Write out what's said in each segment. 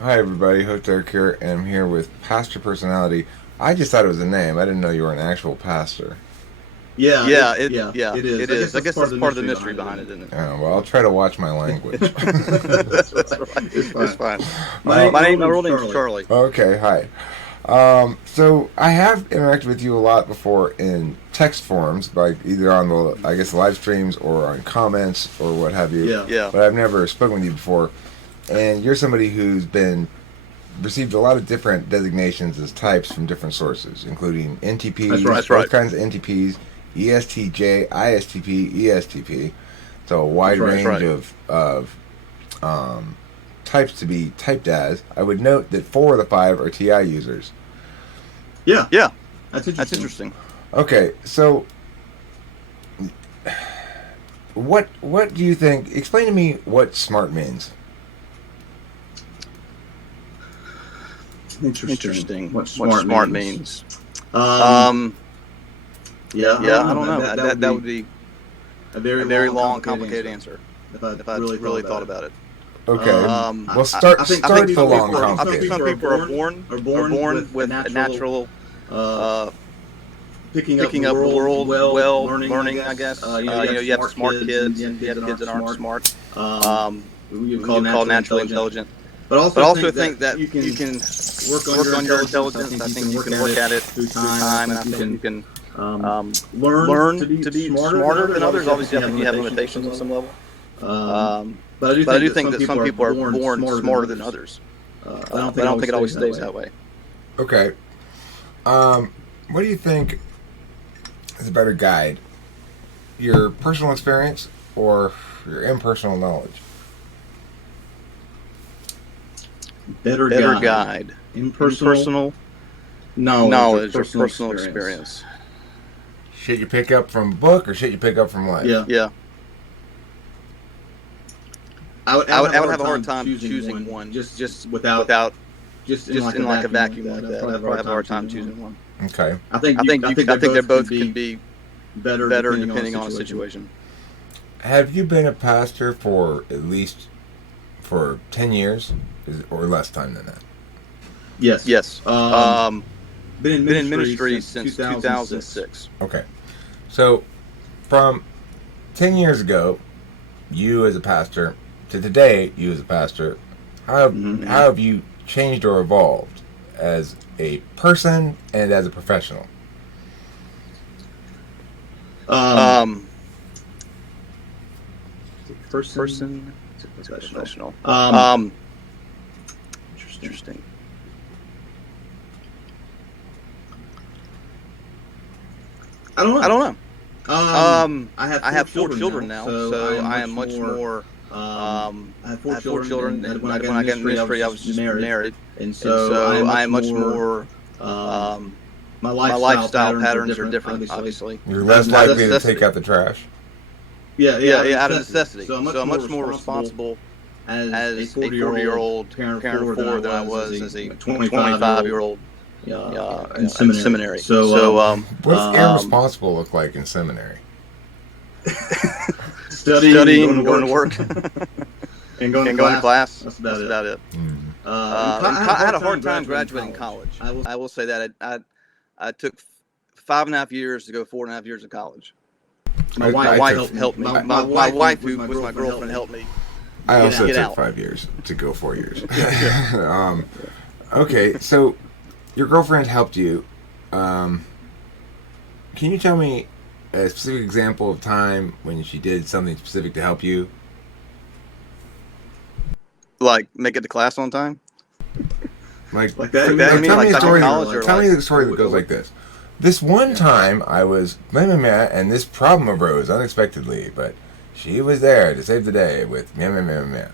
Hi, everybody. Host Eric here, and I'm here with Pastor Personality. I just thought it was a name. I didn't know you were an actual pastor. Yeah, it It is. is. I I guess guess that's that's part of part of the the mystery mystery behind behind it, it, isn't it? Oh, well, I'll try to watch my language. That's right. isn't it? It's It's fine. fine. My My real real name's name's Charlie. Charlie. Okay, hi. So I have interacted with you a lot before in text forms, like either on the, I guess, live streams or on comments or what have you. Yeah, Yeah. But I've never spoken with you before. And you're somebody who's been received a lot of different designations as types from different sources, including NTPs, that's right. That's right. both kinds of NTPs, ESTJ, ISTP, ESTP. So a wide That's right. That's range right. of types to be typed as. I would note that 4 of the 5 are TI users. Yeah, Yeah. that's That's interesting. interesting. Okay, so what do you think? Explain to me what smart means. Interesting. What What smart smart means? means. Um, Um. yeah, Yeah. I don't know. That That would would be a a very very long, long, complicated complicated answer answer if I if I really really thought thought about it. about it. Okay, I, well I think I start think the long some complicated. people are are born born with a with a natural natural uh, picking up the picking up the world world learning. I learning. I guess guess you have you have smart smart kids and kids you have and you kids have that kids aren't that aren't smart. smart. Um, Um, we would we call would call naturally naturally intelligent. intelligent. But I But also I also think that think that you you can can work work on on your your intelligence. intelligence. I I think think you you can can work work at at it it through through time. I time, and think I you think you can can learn to be to be smarter than smarter than others. others. Obviously, Obviously, you I have think you have limitations on limitations on some some level. level. Um, Um, but I do but I think do that think some that people some are people are born born smarter than smarter than others. others. But I don't But think I it don't always think it always stays that stays way. that way. Okay, what do you think is a better guide? Your personal experience or your impersonal knowledge? Better Better guide, guide, impersonal impersonal knowledge or knowledge or personal personal experience. experience. Shit you pick up from a book or shit you pick up from life? Yeah, Yeah, I would I have a would hard have a hard time time choosing choosing one one just without without just in just like a in like a vacuum like vacuum that. like I'd that. probably I'd have a probably hard have a time hard time choosing one. choosing one. Okay. I think I they think they both can both can be be better better depending on depending the on the situation. situation. Have you been a pastor for at least for 10 years or less time than that? Yes. Yes. Been in Been in ministry ministry since since 2006. 2006. Okay. So from 10 years ago, you as a pastor, to today, you as a pastor, Mm-hmm. how have you changed or evolved as a person and as a professional? Um, person, Person to to professional. professional. Interesting. I don't know. I don't know. I have I four have four children children now, now, so so I am much more. I have I four have four children, children, and and when I got when in I got in ministry, I was ministry, I just was just married, married, and and so I am I am much much more. more. Um, my My lifestyle lifestyle patterns patterns are are different, different, obviously. obviously. You're Out less of Out of likely to necessity. take necessity. out the trash. Yeah, Out of necessity. necessity. So I'm much So I'm more much more responsible responsible as a as a 40-year-old 40-year-old parent of parent four of than I four than I was as was a as a 25-year-old 25-year-old in in seminary. seminary. So What does um, irresponsible look like in seminary? studying, going to Studying, going to work, work, and going to and going to class. class. That's That's about it. about it. Mm. I had I a had a hard hard time time graduating graduating college. college. I will. I will say that I took 5.5 years to go 4.5 years of college. My My wife I took wife helped me. helped me. My wife, who was my girlfriend, helped me I get also out. get took out. 5 years to go 4 years. Yeah. Okay, so your girlfriend helped you. Um, can you tell me a specific example of time when she did something specific to help you? Like make it to class on time. Like, Like that, Like that, you mean? tell me Like a in story. college or Tell me like? the story that goes like this. This one time I was meh, meh, meh, and this problem arose unexpectedly, but she was there to save the day with meh, meh, meh, meh.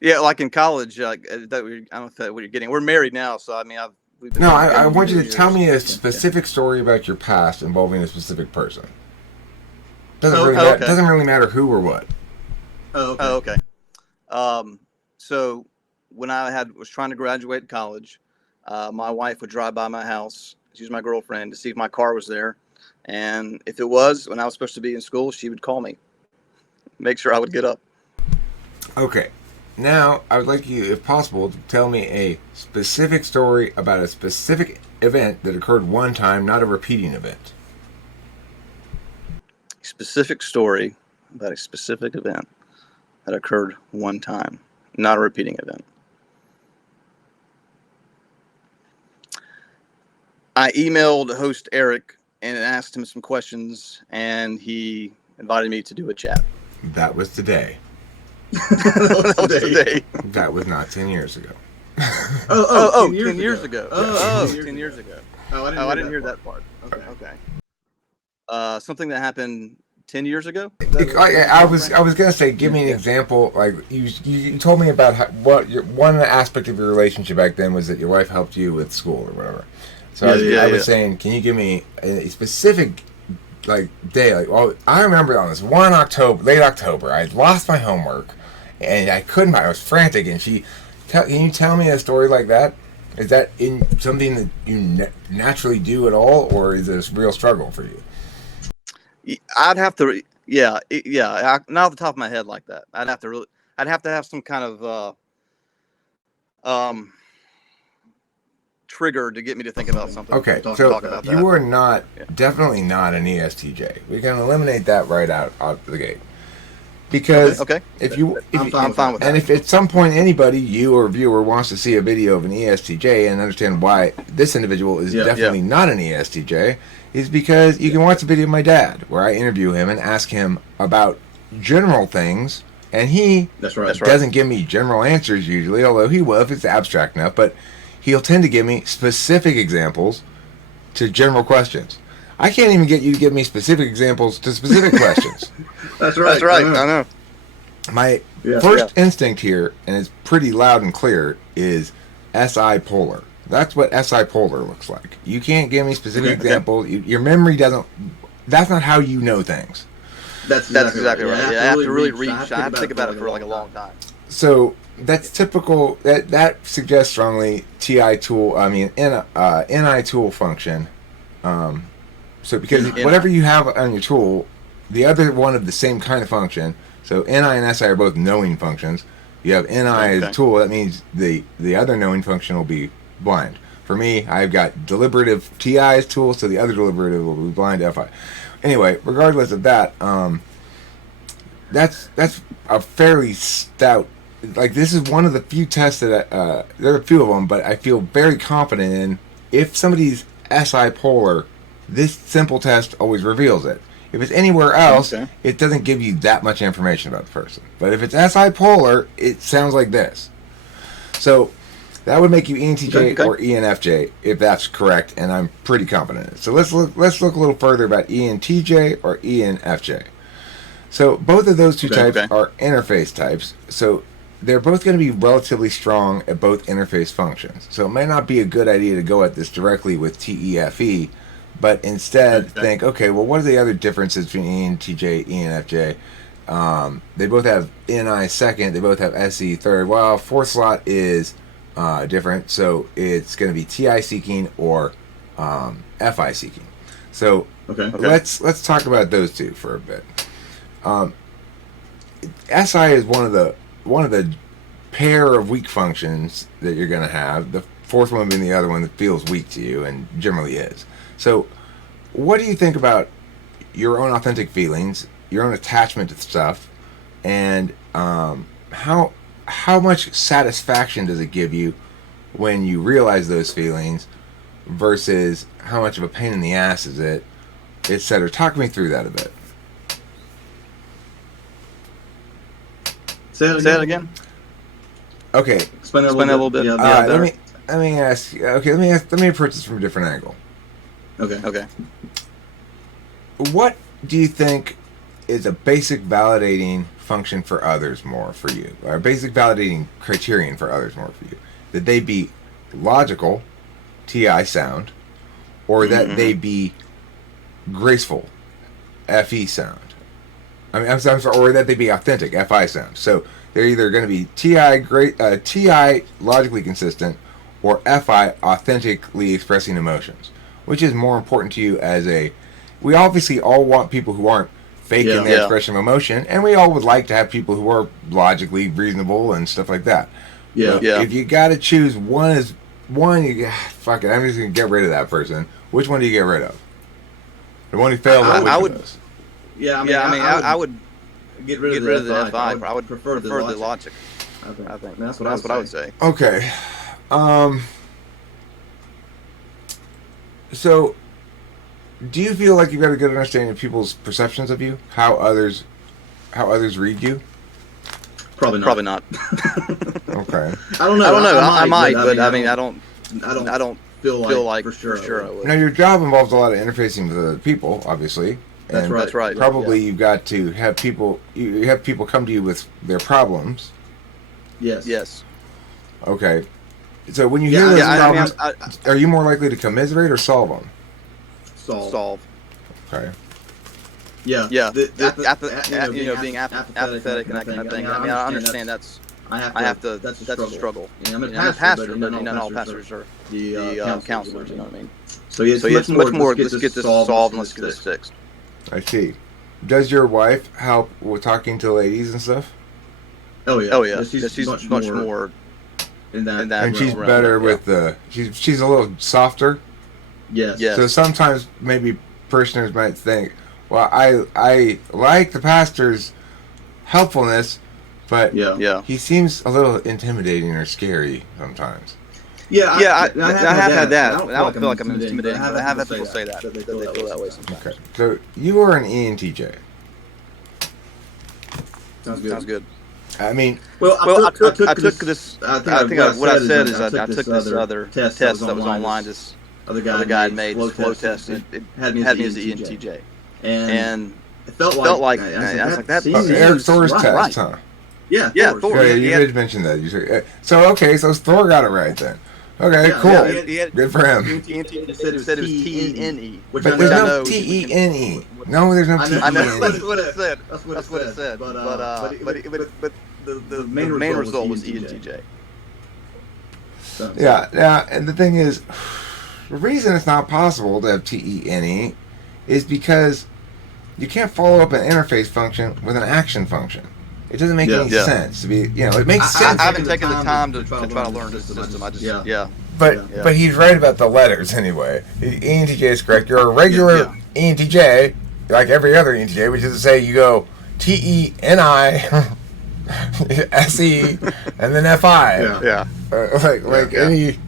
Yeah, like in college. I don't know if that's what you're getting. We're married now, so I mean, we've been No, married I together for want you 4 to tell years. me a specific story about your past involving a specific person. Doesn't Oh, really okay. matter. Okay. Doesn't really matter who or what. Oh, okay. Oh, okay. So when I was trying to graduate college, my wife would drive by my house. She was my girlfriend to see if my car was there, and if it was, when I was supposed to be in school, she would call me, make sure I would get up. Okay. now I would like you, if possible, to tell me a specific story about a specific event that occurred one time, not a repeating event. Specific story about a specific event that occurred one time, not a repeating event. I emailed host Eric and asked him some questions, and he invited me to do a chat. That was today. That was today. That was not 10 years ago. 10 years ago. Oh, 10 years ago. Oh, I didn't hear that part. Okay. Something that happened 10 years ago? I was gonna say, give me an example. Like you told me about one aspect of your relationship back then was that your wife helped you with school or whatever. So I was saying, can you give me a specific day? Like, well, I remember on this late October, I lost my homework and I couldn't. I was frantic, and can you tell me a story like that? Is that something that you naturally do at all, or is it a real struggle for you? I'd have to, not off the top of my head like that. I'd have to have some kind of trigger to get me to think about something. Okay, Talk so about you are definitely not an ESTJ. We can eliminate that right out the gate. Because if I'm fine with that. And if at some point anybody, you or viewer, wants to see a video of an ESTJ and understand why this individual is definitely not an ESTJ, is because you can watch a video of my dad where I interview him and ask him about general things, and he doesn't give me general answers usually, although he will if it's abstract enough, but he'll tend to give me specific examples to general questions. I can't even get you to give me specific examples to specific questions. That's right. I know. My first instinct here, and it's pretty loud and clear, is SI polar. That's what SI polar looks like. You can't give me specific examples. Your memory doesn't. That's not how you know things. That's exactly right. I have to really reach. I have to think about it for like a long time. So that's typical. That suggests strongly TI tool. I mean, NI tool function. So because whatever you have on your tool, the other one of the same kind of function. So NI and SI are both knowing functions. You have NI as a tool. That means the other knowing function will be blind. For me, I've got deliberative TI as tool, so the other deliberative will be blind FI. Anyway, regardless of that, that's a fairly stout. Like, this is one of the few tests that there are a few of them, but I feel very confident in. If somebody's SI polar, this simple test always reveals it. If it's anywhere else, it doesn't give you that much information about the person. But if it's SI polar, it sounds like this. So that would make you ENTJ or ENFJ, if that's correct, and I'm pretty confident in it. So let's look a little further about ENTJ or ENFJ. So both of those two types are interface types. So they're both going to be relatively strong at both interface functions. So it might not be a good idea to go at this directly with TEFE, but instead think, okay, well, what are the other differences between ENTJ, ENFJ? They both have NI second, they both have SE third. Well, fourth slot is different, so it's going to be TI seeking or FI seeking. So let's talk about those two for a bit. SI is one of the pair of weak functions that you're going to have. The fourth one being the other one that feels weak to you and generally is. So what do you think about your own authentic feelings, your own attachment to stuff, and how much satisfaction does it give you when you realize those feelings versus how much of a pain in the ass is it, etc.? Talk me through that a bit. Say it again. Okay. Explain that a little bit. Let me ask. Okay, let me approach this from a different angle. Okay. What do you think is a basic validating function for others more for you, or a basic validating criterion for others more for you? That they be logical, TI sound, or that they be graceful, FE sound. I'm sorry, or that they be authentic, FI sound. So they're either going to be TI logically consistent, or FI authentically expressing emotions. Which is more important to you as a... We obviously all want people who aren't faking the expression of emotion, and we all would like to have people who are logically reasonable and stuff like that. But if you got to choose fuck it, I'm just gonna get rid of that person. Which one do you get rid of? The one who failed. I would. I would get rid of the FI. I would prefer the logic. I think that's what I would say. Okay. So, do you feel like you've got a good understanding of people's perceptions of you? How others read you? Probably not. Okay. I don't know. I might, but I don't feel like for sure I would. Now, your job involves a lot of interfacing with other people, obviously. And That's right. Probably you've got to have people. You have people come to you with their problems. Yes. Okay. So when you hear those problems, are you more likely to commiserate or solve them? Solve. Okay. Yeah. Being apathetic and that kind of thing. I understand that's. That's a struggle. I'm a pastor, but not all pastors are the counselors. You know what I mean? So it's much more. Let's get this solved and let's get this fixed. I see. Does your wife help with talking to ladies and stuff? Oh yeah. She's much more in that. And she's better with the. She's a little softer. Yes. So sometimes maybe parishioners might think, well, I like the pastor's helpfulness, but he seems a little intimidating or scary sometimes. I have had that. I don't feel like I'm intimidating, but I have had people say that. They feel that way sometimes. Okay. So you are an ENTJ. Sounds good. I mean, I took this. I think what I said is I took this other test that was online. This other guy had made this flow test. It had me as the ENTJ, and it felt like I was like that. Eric Thor's test, huh? Yeah, Thor. Yeah, you did mention that. You said, so Thor got it right then. Okay, cool. Good for him. He said it was T-E-N-E. But there's no T-E-N-E. No, there's no T-E-N-E. I know. That's what it said. That's what it said. But the main result was ENTJ. Yeah, and the thing is, the reason it's not possible to have T-E-N-E is because you can't follow up an interface function with an action function. It doesn't make any sense to be, it makes sense. I haven't taken the time to try to learn this system. I just, But he's right about the letters anyway. ENTJ is correct. You're a regular ENTJ, like every other ENTJ, which is to say you go T-E-N-I, S-E, and then F-I. Like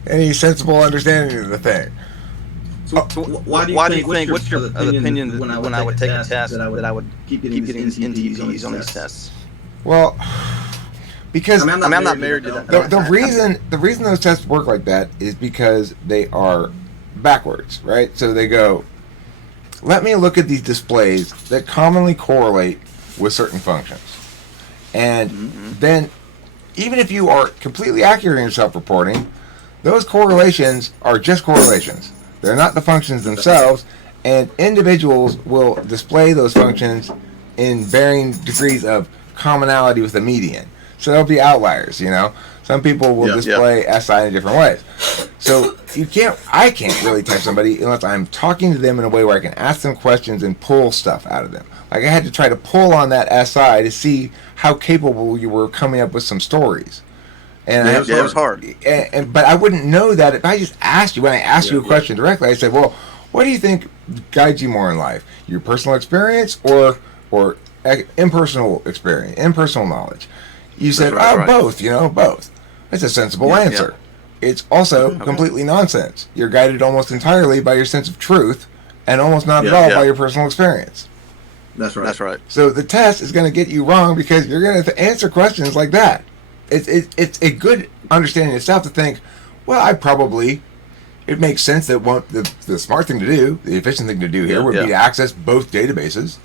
any sensible understanding of the thing. So why do you think? What's your opinion when I would take a test that I would keep getting these NTPs on these tests? Well, because I'm not married to that. The reason those tests work like that is because they are backwards, right? So they go, let me look at these displays that commonly correlate with certain functions, and then even if you are completely accurate in your self-reporting, those correlations are just correlations. They're not the functions themselves, and individuals will display those functions in varying degrees of commonality with the median. So there'll be outliers, Some people will display SI in different ways. So I can't really type somebody unless I'm talking to them in a way where I can ask them questions and pull stuff out of them. Like I had to try to pull on that SI to see how capable you were coming up with some stories. And it was hard. But I wouldn't know that if I just asked you, when I asked you a question directly, I said, well, what do you think guides you more in life? Your personal experience or impersonal experience, impersonal knowledge? You said, both, both. That's a sensible answer. It's also completely nonsense. You're guided almost entirely by your sense of truth and almost not at all by your personal experience. That's right. So the test is going to get you wrong because you're going to answer questions like that. It's a good understanding itself to think, well, it makes sense that the smart thing to do, the efficient thing to do here would be to access both databases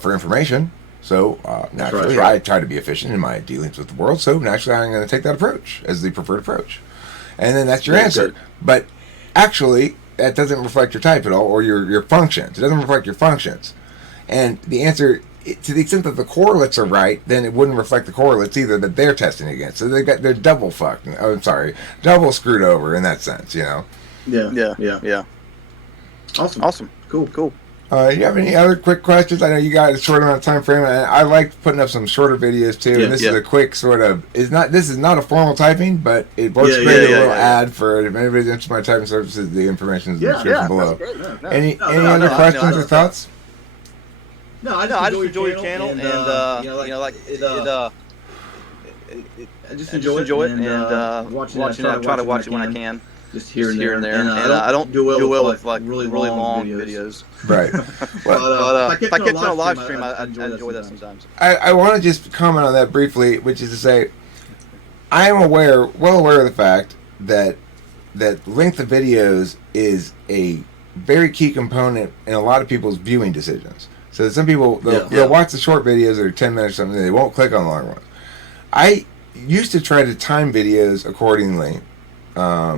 for information. So naturally, I try to be efficient in my dealings with the world. So naturally, I'm going to take that approach as the preferred approach. And then that's your answer. But actually, that doesn't reflect your type at all or your functions. It doesn't reflect your functions. And the answer, to the extent that the correlates are right, then it wouldn't reflect the correlates either that they're testing against. So they're double fucked. Double screwed over in that sense, Yeah. Awesome. Cool. You have any other quick questions? I know you got a short amount of time frame, and I like putting up some shorter videos too. And this is a quick sort of this is not a formal typing, but it works great as a little ad for if anybody's interested in my typing services. The information is in the description below. Any other questions or thoughts? No, I just enjoy your channel, and I just enjoy it, and watching it. I try to watch it when I can. Just here and there. And I don't do well with like really long videos. Right. Well, if I catch on a live stream, I enjoy that sometimes. I want to just comment on that briefly, which is to say, I am well aware of the fact that length of videos is a very key component in a lot of people's viewing decisions. So some people, they'll watch the short videos that are 10 minutes or something, they won't click on the long ones. I used to try to time videos accordingly. But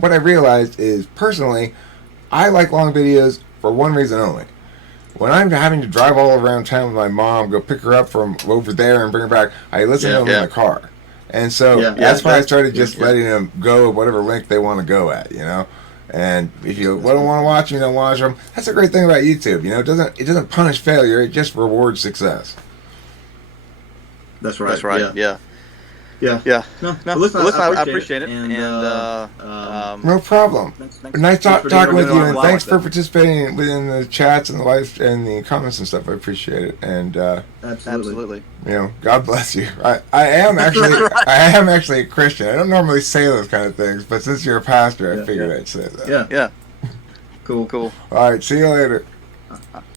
what I realized is, personally, I like long videos for one reason only. When I'm having to drive all around town with my mom, go pick her up from over there and bring her back, I listen to them in the car. And so that's why I started just letting them go at whatever length they want to go at, you know. And if you don't want to watch them, you don't watch them. That's a great thing about YouTube, you know. It doesn't punish failure; it just rewards success. That's right. Yeah. No, listen, I appreciate it. And no problem. Nice talking with you, and thanks for participating within the chats and the live and the comments and stuff. I appreciate it. And absolutely. You know, God bless you. I am actually a Christian. I don't normally say those kind of things, but since you're a pastor, I figured I'd say that. Yeah. Cool. All right. See you later.